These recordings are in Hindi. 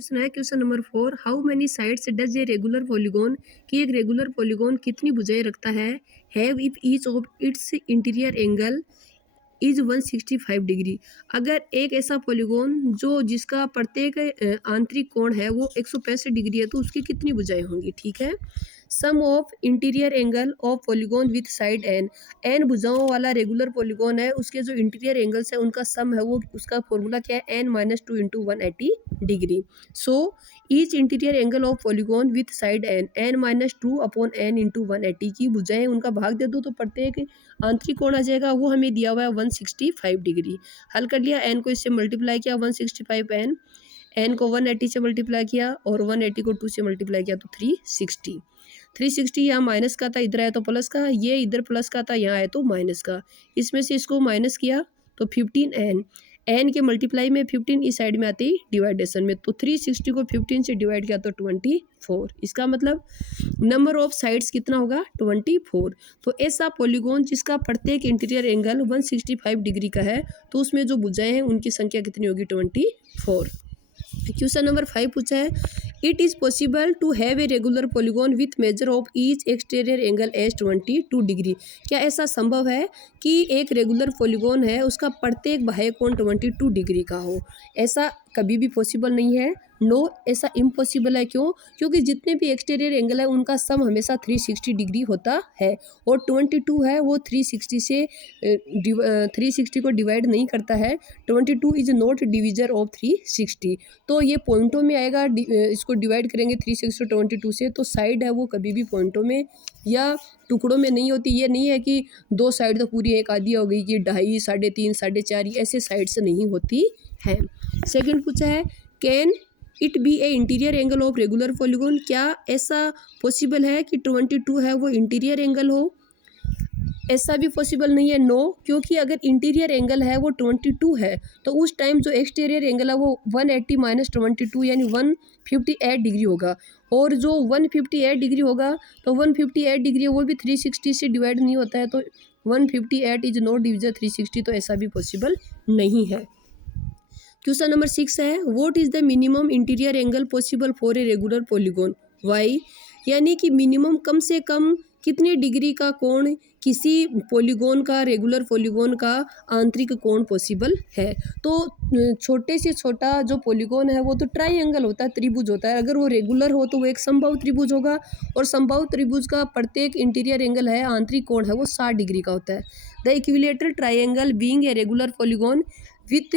क्वेश्चन है question number 4। How many sides does a regular polygon, कि एक रेगुलर पॉलीगॉन कितनी भुजाएं रखता है। Have if each of its interior angle is 165 degree. अगर एक ऐसा पॉलीगॉन जो जिसका प्रत्येक आंतरिक कोण है वो 165 डिग्री है तो उसकी कितनी भुजाएं होंगी। ठीक है। Sum of interior angle of polygon with side n भुजाओं वाला रेगुलर पॉलीगॉन है, उसके जो इंटीरियर एंगल्स है उनका सम है वो, उसका फॉर्मूला क्या है, n-2 into 180 degree. So each interior angle of polygon with side n-2 upon n into 180 की भुजाएं उनका भाग दे दो तो प्रत्येक आंतरिक कोण आ जाएगा, वो हमें दिया हुआ है 165 डिग्री। हल कर लिया, n को इससे मल्टीप्लाई किया 165 n को 180 से मल्टीप्लाई किया और 180 को 2 से मल्टीप्लाई किया तो 360 यहाँ माइनस का था, इधर आया तो प्लस का, ये इधर प्लस का था यहाँ आया तो माइनस का, इसमें से इसको माइनस किया तो 15 n के मल्टीप्लाई में 15 इस साइड में आती डिवाइडेशन में, तो 360 को 15 से डिवाइड किया तो 24। इसका मतलब नंबर ऑफ साइड्स कितना होगा 24। तो ऐसा पॉलीगॉन जिसका प्रत्येक इंटीरियर एंगल 165 डिग्री का है तो उसमें जो भुजाएं हैं उनकी संख्या कितनी होगी 24। क्वेश्चन नंबर 5 पूछा है, it is possible to have a regular polygon with measure of each exterior angle as 22 degree. क्या ऐसा संभव है कि एक रेगुलर पॉलीगॉन है उसका प्रत्येक बाह्य कोण 22 डिग्री का हो। ऐसा कभी भी पॉसिबल नहीं है। नो, ऐसा इम्पॉसिबल है। क्यों? क्योंकि जितने भी एक्सटीरियर एंगल है उनका सम हमेशा 360 डिग्री होता है और 22 है वो 360 से 360 को डिवाइड नहीं करता है। 22 इज नॉट डिविजर ऑफ 360। तो ये पॉइंटों में आएगा, इसको डिवाइड करेंगे 360 22 से, तो साइड है वो कभी भी पॉइंटों में या टुकड़ों में नहीं होती। ये नहीं है कि दो साइड तो पूरी एक आधी हो गई कि 2.5 3.5 4.5, ऐसे साइड से नहीं होती है। सेकंड पूछा है, can it be A interior angle of regular polygon. क्या ऐसा पॉसिबल है कि 22 है वो इंटीरियर एंगल हो। ऐसा भी पॉसिबल नहीं है। नो, क्योंकि अगर इंटीरियर एंगल है वो 22 है तो उस टाइम जो एक्सटीरियर एंगल है वो 180 माइनस 22 यानी 158 डिग्री होगा, और जो 158 डिग्री होगा तो 158 डिग्री वो भी 360 से डिवाइड नहीं होता है, तो 158 इज नॉट डिविजर 360, तो ऐसा भी पॉसिबल नहीं है। क्वेश्चन नंबर 6 है, what is the minimum interior angle possible for a regular polygon. Why, यानी कि मिनिमम कम से कम कितने डिग्री का कोण किसी पॉलीगॉन का, रेगुलर पॉलीगॉन का आंतरिक कोण पॉसिबल है। तो छोटे से छोटा जो पॉलीगॉन है वो तो ट्राइंगल होता है, त्रिभुज होता है। अगर वो रेगुलर हो तो वो एक समबाहु त्रिभुज होगा, और समबाहु त्रिभुज का प्रत्येक इंटीरियर एंगल है, आंतरिक कोण है वो 60 डिग्री का होता है। The equilateral triangle being a regular polygon with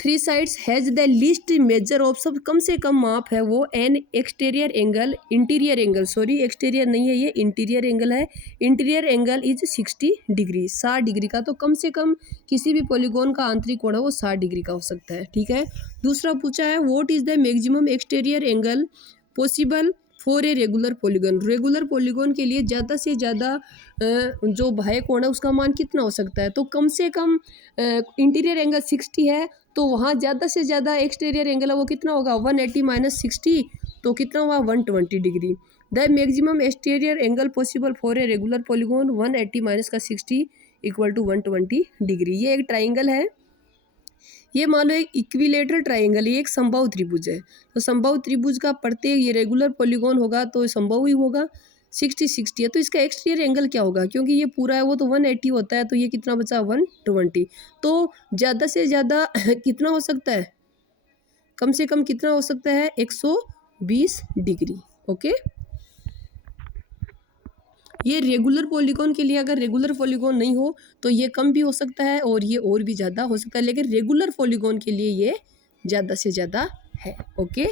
3 sides has the least measure of, सब कम से कम माप है वो N exterior angle, interior angle, sorry exterior नहीं है ये इंटीरियर एंगल है। Interior angle is 60 degree, 60 degree का। तो कम से कम किसी भी पॉलीगॉन का आंतरिक कोण है वो 60 डिग्री का हो सकता है। ठीक है। दूसरा पूछा है, what is the maximum exterior angle possible for a regular polygon. Regular polygon के लिए ज़्यादा से ज़्यादा जो बाह्य कोण है उसका मान कितना हो सकता है। तो कम से कम इंटीरियर एंगल 60 है तो वहाँ ज़्यादा से ज़्यादा एक्सटीरियर एंगल है वो कितना होगा 180 माइनस 60, तो कितना हुआ 120 degree. The maximum exterior angle possible for a regular polygon 180 minus का 60 इक्वल टू 120 डिग्री। ये एक ट्राइंगल है, ये मान लो एक इक्विलेटरल ट्राइंगल, ये एक समबाहु त्रिभुज है। तो समबाहु त्रिभुज का प्रत्येक ये रेगुलर पॉलीगॉन होगा तो समबाहु ही होगा, 60 है। तो इसका एक्सटीरियर एंगल क्या होगा, क्योंकि ये पूरा है वो तो 180 होता है, तो ये कितना बचा 120। तो ज़्यादा से ज़्यादा कितना हो सकता है, कम से कम कितना हो सकता है 120 डिग्री। ओके, ये रेगुलर पॉलीगॉन के लिए, अगर रेगुलर पॉलीगॉन नहीं हो तो ये कम भी हो सकता है और ये और भी ज़्यादा हो सकता है, लेकिन रेगुलर पॉलीगॉन के लिए ये ज़्यादा से ज़्यादा है। ओके।